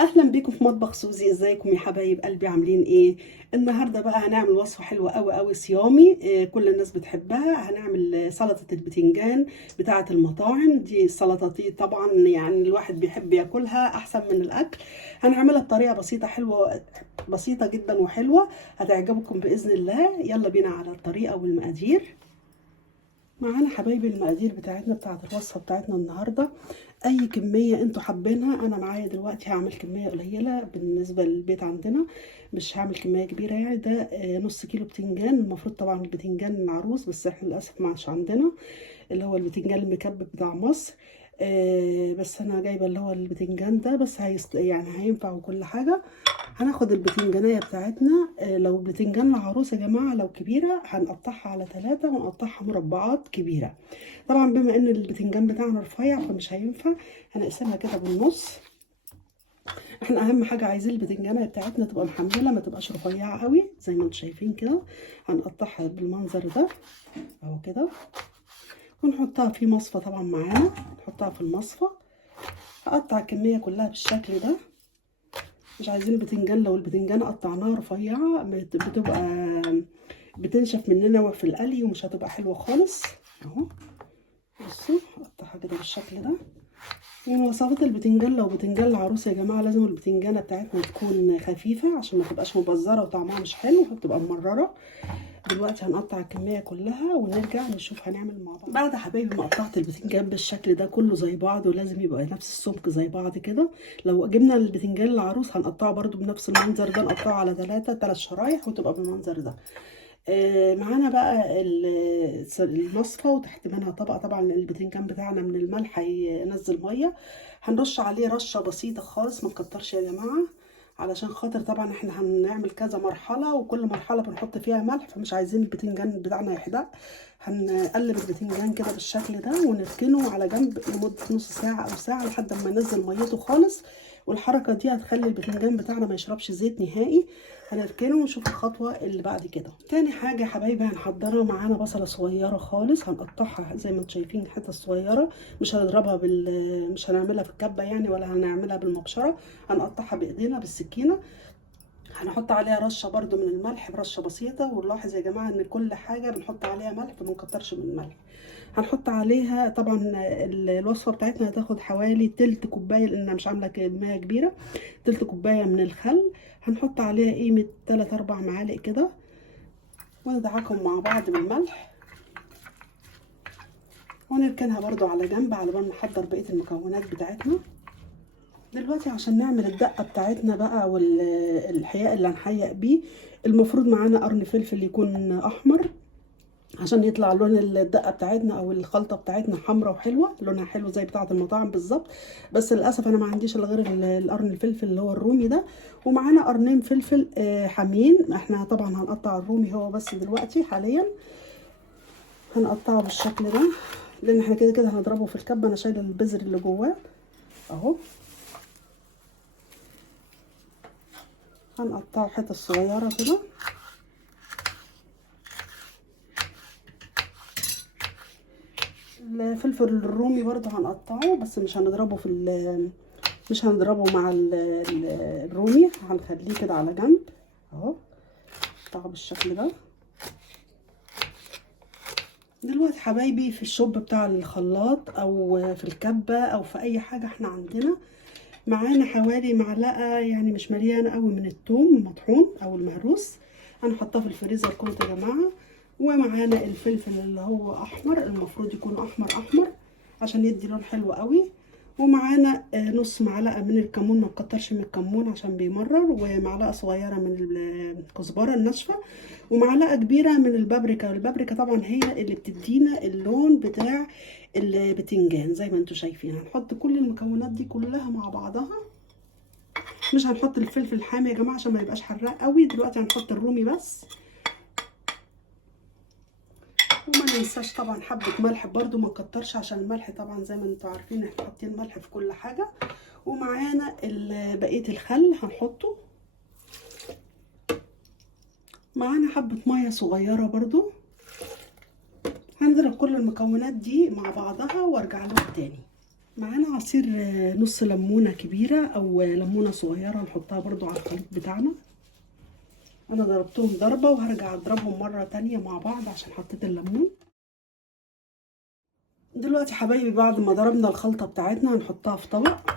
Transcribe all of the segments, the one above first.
اهلا بيكم في مطبخ سوزي. ازيكم يا حبايب قلبي؟ عاملين ايه؟ النهارده بقى هنعمل وصفه حلوه قوي قوي صيامي، كل الناس بتحبها. هنعمل سلطه البتنجان بتاعه المطاعم دي. السلطه دي طبعا يعني الواحد بيحب ياكلها احسن من الاكل. هنعملها بطريقه بسيطه حلوه، بسيطه جدا وحلوه، هتعجبكم باذن الله. يلا بينا على الطريقه والمقادير. معانا حبايبي المقادير بتاعتنا بتاعت الوصفه بتاعتنا النهارده. اي كميه انتوا حابينها. انا معايا دلوقتي هعمل كميه قليله بالنسبه للبيت عندنا، مش هعمل كميه كبيره يعني. ده نص كيلو بتنجان. المفروض طبعا البتنجان العروس، بس احنا للاسف ما عادش عندنا اللي هو البتنجان المكبب بتاع مصر. بس انا جايبه اللي هو البتنجان ده، بس يعني هينفع وكل حاجه. هناخد البتنجانية بتاعتنا، لو بتنجان العروس يا جماعة لو كبيرة هنقطعها على 3 ونقطعها مربعات كبيرة. طبعا بما ان البتنجان بتاعنا رفيع فمش هينفع، هنقسمها كده بالنص. احنا اهم حاجة عايزين البتنجانية بتاعتنا تبقى محملة، ما تبقاش رفيعة قوي زي ما انتم شايفين كده. هنقطعها بالمنظر ده اهو كده، ونحطها في مصفى. طبعا معانا نحطها في المصفى. هقطع الكمية كلها بالشكل ده. مش عايزين البتنجان، لو البتنجان قطعناها رفيعة بتبقى بتنشف مننا في القلي ومش هتبقى حلوة خالص. اهو بصوا هقطعها كده بالشكل ده. من وصفات البتنجان، لو بتنجان العروس يا جماعة لازم البتنجانة بتاعتنا تكون خفيفة عشان ما تبقاش مبزرة وطعمها مش حلو، فبتبقى مررة. دلوقتي هنقطع الكمية كلها ونرجع نشوف هنعمل مع بعض. بعد حبايبي ما قطعت البتنجان بالشكل ده كله زي بعض، ولازم يبقى نفس السمك زي بعض كده. لو جبنا البتنجان العروس هنقطعه برده بنفس المنظر ده، نقطعه على 3 شرايح وتبقى بالمنظر ده. معانا بقى المصفى، وتحت منها طبقة. طبعا البتنجان بتاعنا من الملح هينزل مية. هنرش عليه رشة بسيطة خالص، ما نكترش يا جماعة، علشان خاطر طبعا احنا هنعمل كذا مرحلة وكل مرحلة بنحط فيها ملح، فمش عايزين البتنجان بتاعنا يحدق. هنقلب البتنجان كده بالشكل ده ونركنه على جنب لمدة نص ساعة او ساعة لحد ما ينزل ميته خالص. والحركة دي هتخلي البتنجان بتاعنا ما يشربش زيت نهائي. هنركنه ونشوف الخطوة اللي بعد كده. تاني حاجة يا حبايبي هنحضرها. معانا بصلة صغيرة خالص هنقطعها زي ما انتم شايفين حتت صغيرة، مش هنضربها مش هنعملها في الكبة يعني، ولا هنعملها بالمبشرة. هنقطعها بايدينا بالسكينة. هنحط عليها رشه برده من الملح، برشه بسيطه. ونلاحظ يا جماعه ان كل حاجه بنحط عليها ملح، فما نكترش من الملح. هنحط عليها طبعا الوصفه بتاعتنا هتاخد حوالي تلت كوبايه، لان مش عامله كميه كبيره. تلت كوبايه من الخل. هنحط عليها قيمه 3 4 معالق كده، وندعكم مع بعض بالملح. ونركنها برده على جنب على بال ما نحضر بقيه المكونات بتاعتنا. دلوقتي عشان نعمل الدقة بتاعتنا بقى والحياء اللي هنحيق بيه، المفروض معانا قرن فلفل يكون احمر عشان يطلع لون الدقة بتاعتنا او الخلطة بتاعتنا حمرا وحلوة، لونها حلو زي بتاعة المطاعم بالظبط. بس للاسف انا ما عنديش الا غير القرن الفلفل اللي هو الرومي ده. ومعانا قرنين فلفل حامين. احنا طبعا هنقطع الرومي هو بس دلوقتي حاليا هنقطعه بالشكل ده، لان احنا كده كده هنضربه في الكبة. انا شايله البذر اللي جواه اهو. هنقطعه حتت صغيرة كده. الفلفل الرومي برضو هنقطعه، بس مش هنضربه مش هنضربه مع الرومي، هنخليه كده على جنب اهو. نقطعه بالشكل ده. دلوقتي حبايبي في الشوب بتاع الخلاط او في الكبة او في اي حاجة احنا عندنا، معانا حوالي معلقة يعني مش مليانة قوي من الثوم المطحون او المهروس. هنحطها في الفريزر كله يا جماعة. ومعانا الفلفل اللي هو احمر، المفروض يكون احمر احمر عشان يدي لون حلو قوي. ومعانا نص معلقة من الكمون، ما نكترش من الكمون عشان بيمرر. ومعلقة صغيرة من الكزبرة الناشفة. ومعلقة كبيرة من البابريكا. البابريكا طبعا هي اللي بتدينا اللون بتاع البتنجان زي ما انتم شايفين. هنحط كل المكونات دي كلها مع بعضها. مش هنحط الفلفل الحامي يا جماعه عشان ما يبقاش حراق قوي. دلوقتي هنحط الرومي بس. وما ننساش طبعا حبه ملح برده، ما نكترش عشان الملح طبعا زي ما انتم عارفين احنا حاطين ملح في كل حاجه. ومعانا بقيه الخل هنحطه. معانا حبه ميه صغيره برده. هنضرب كل المكونات دي مع بعضها وارجع لكم تاني. معانا عصير نص ليمونه كبيره او ليمونه صغيره نحطها برضو على الخليط بتاعنا. انا ضربتهم ضربه وهرجع اضربهم مره تانية مع بعض عشان حطيت الليمون. دلوقتي حبايبي بعد ما ضربنا الخلطه بتاعتنا هنحطها في طبق،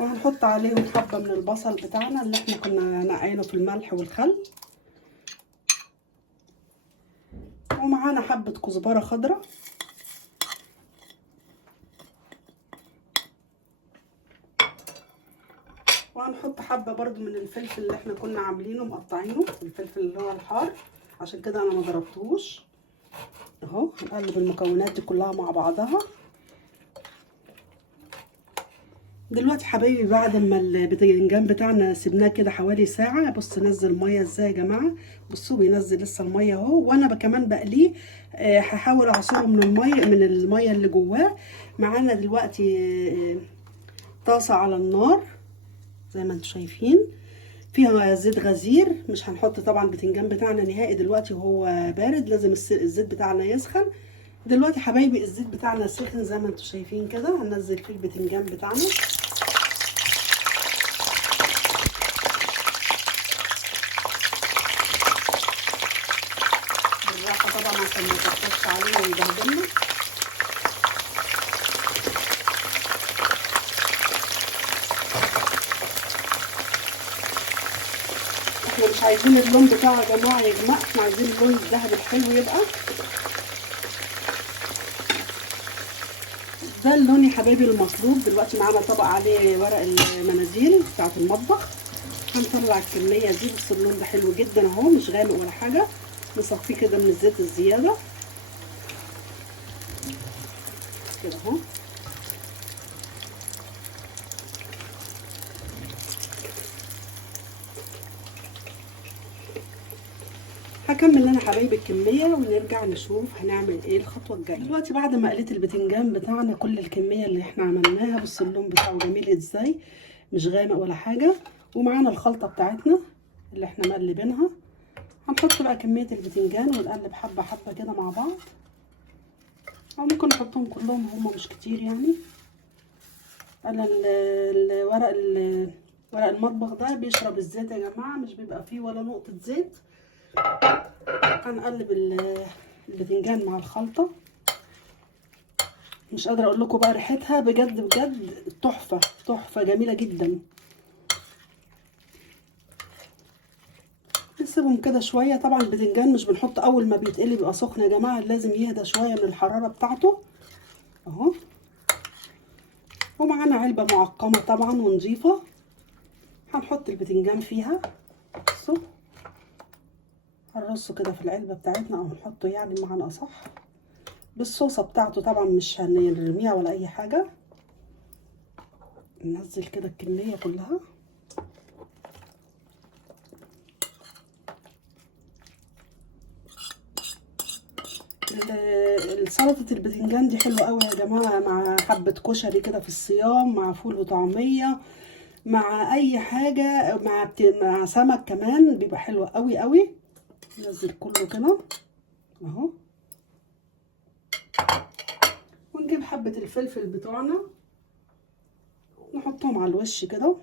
وهنحط عليهم حبه من البصل بتاعنا اللي احنا كنا نقعينه في الملح والخل، ومعانا حبه كزبره خضراء، وهنحط حبه برضو من الفلفل اللي احنا كنا عاملينه مقطعينه، الفلفل اللي هو الحار، عشان كده انا ما ضربتهوش اهو. هنقلب المكونات دي كلها مع بعضها. دلوقتي حبايبي بعد ما البتنجان بتاعنا سيبناه كده حوالي ساعه، بص نزل ميه ازاي يا جماعه، بصوا بينزل لسه الميه اهو، وانا كمان بقليه هحاول اعصره من الميه اللي جواه. معانا دلوقتي طاسه على النار زي ما انتم شايفين، فيها زيت غزير. مش هنحط طبعا البتنجان بتاعنا نهائي دلوقتي وهو بارد، لازم الزيت بتاعنا يسخن. دلوقتي حبايبي الزيت بتاعنا سخن زي ما انتم شايفين كده، هننزل فيه البتنجان بتاعنا. بالراحه طبعا عشان ما تحطش عليه ويبهدلنا. احنا مش عايزين اللون بتاعه يا جماعه يغمق، احنا عايزين اللون الذهبي الحلو يبقى ده اللون يا حبايبي المطلوب. دلوقتي معانا طبق عليه ورق المناديل بتاعه المطبخ، هنطلع الكميه دي. بص اللون ده حلو جدا اهو، مش غامق ولا حاجه، نصفيه كده من الزيت الزياده كده اهو. هكمل انا حبايبي الكميه ونرجع نشوف هنعمل ايه الخطوه الجايه. دلوقتي بعد ما قليت البتنجان بتاعنا كل الكميه اللي احنا عملناها، بص اللون بتاعه جميل ازاي، مش غامق ولا حاجه. ومعانا الخلطه بتاعتنا اللي احنا مقلبينها، هنحط بقى كميه البتنجان ونقلب حبه حبه كده مع بعض، او ممكن نحطهم كلهم، هم مش كتير يعني. انا ورق المطبخ ده بيشرب الزيت يا جماعه، مش بيبقى فيه ولا نقطه زيت. هنقلب البتنجان مع الخلطه، مش قادره اقول لكم بقى ريحتها بجد بجد تحفه تحفه، جميله جدا. نسيبهم كده شويه. طبعا البتنجان مش بنحط اول ما بيتقلي بيبقى سخن يا جماعه، لازم يهدى شويه من الحراره بتاعته اهو. ومعانا علبه معقمه طبعا ونظيفه، هنحط البتنجان فيها. بصوا هنرصه كده في العلبه بتاعتنا، او نحطه يعني بمعنى اصح بالصوصه بتاعته، طبعا مش هنرميها ولا اي حاجه. ننزل كده الكميه كلها. سلطه البتنجان دي حلوه قوي يا جماعه، مع حبه كشري كده في الصيام، مع فول وطعميه، مع اي حاجه، مع سمك كمان بيبقى حلو قوي قوي. ننزل كله كده اهو، ونجيب حبه الفلفل بتوعنا نحطهم على الوش كده.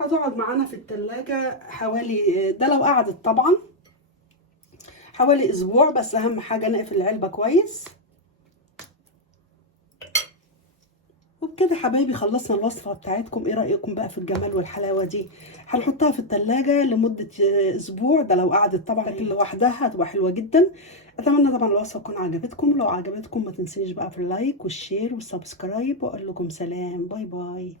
هتقعد معانا في التلاجة حوالي، ده لو قعدت طبعا حوالي اسبوع، بس اهم حاجه نقفل العلبه كويس. وبكده حبايبي خلصنا الوصفه بتاعتكم. ايه رايكم بقى في الجمال والحلاوه دي؟ هنحطها في التلاجة لمده اسبوع، ده لو قعدت طبعا، لكن لوحدها هتبقى حلوه جدا. اتمنى طبعا الوصفه تكون عجبتكم، لو عجبتكم ما تنسيش بقى في اللايك والشير والسبسكرايب، واقول لكم سلام، باي باي.